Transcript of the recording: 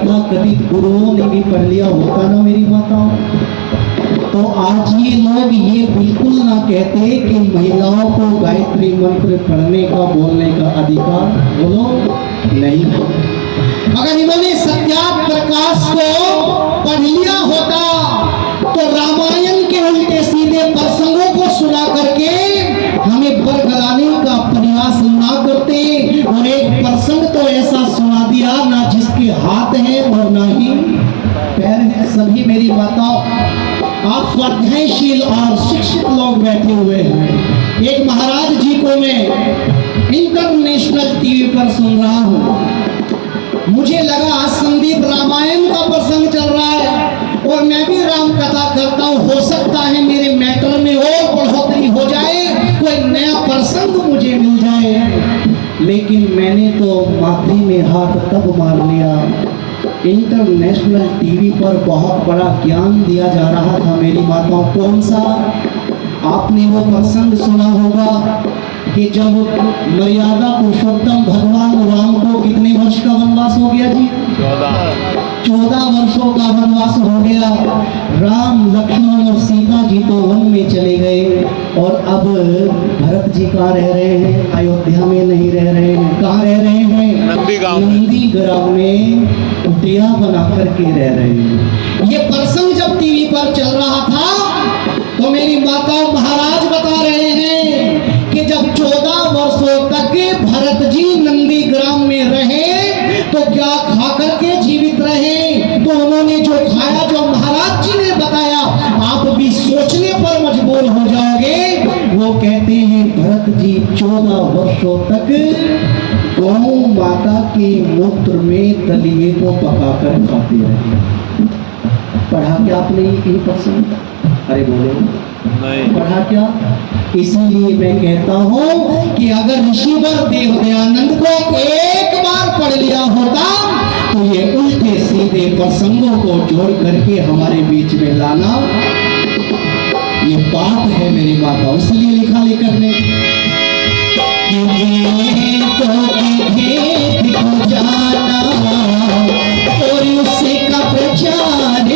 तथा कथित गुरुओं ने भी पढ़ लिया होता ना मेरी माताओं, तो आज ये लोग ये बिल्कुल ना कहते कि महिलाओं को गायत्री मंत्र पढ़ने का बोलने का अधिकार बोलो नहीं। अगर इन्होंने सत्याग्रह प्रकाश को पढ़ लिया होता तो रामायण के उल्टे सीधे प्रसंगों को सुना करके हमें बरगलाने का प्रयास ना करते। और एक प्रसंग तो ऐसा सुना दिया ना जिसके हाथ है और ना ही पैर है। सभी मेरी माताओं, आप स्वाध्यायशील और शिक्षित लोग बैठे हुए हैं। एक महाराज जी को मैं इंटरनेशनल टीवी पर सुन रहा हूँ। मुझे लगा संदीप रामायण का प्रसंग चल रहा है और मैं भी राम कथा करता हूँ, हो सकता है मेरे मैटर में और बढ़ोतरी हो जाए, कोई नया प्रसंग मुझे मिल जाए। लेकिन मैंने तो माथे में हाथ तब मार लिया, इंटरनेशनल टीवी पर बहुत बड़ा ज्ञान दिया जा रहा था मेरी माताओं। कौन सा? आपने वो प्रसंग सुना होगा कि जब मर्यादा पुरुषोत्तम भगवान राम को कितने वर्ष का वनवास हो गया जी? 14 वर्षों का वनवास हो गया। राम, लक्ष्मण और सीता जी तो वन में चले गए और अब भरत जी कहाँ रह रहे हैं? अयोध्या में नहीं रह रहे हैं। कहाँ रह रहे हैं? नंदीग्राम में कुटिया बना करके रह रहे हैं। ये प्रसंग जब टीवी पर चल रहा था तो मेरी माता महाराज बता रहे हैं कि जब 14 वर्षों तक भरत जी नंदीग्राम में रहे तो क्या खा करके जीवित रहे? तो उन्होंने जो खाया, जो महाराज जी ने बताया, आप भी सोचने पर मजबूर हो जाओगे। वो कहते हैं भरत जी 14 वर्षों तक गौ माता के मूत्र में दलिए को पकाकर खाते रहे। पढ़ा क्या आपने ये प्रसंग? अरे बोलो नहीं पढ़ा क्या? इसीलिए मैं कहता हूँ कि अगर ऋषिवर देव दयानंद को एक बार पढ़ लिया होता तो ये उल्टे सीधे प्रसंगों को जोड़ करके हमारे बीच में लाना ये बात है मेरी माता। इसलिए लिखा लेखक ने तो जाना और उसे का प्रचार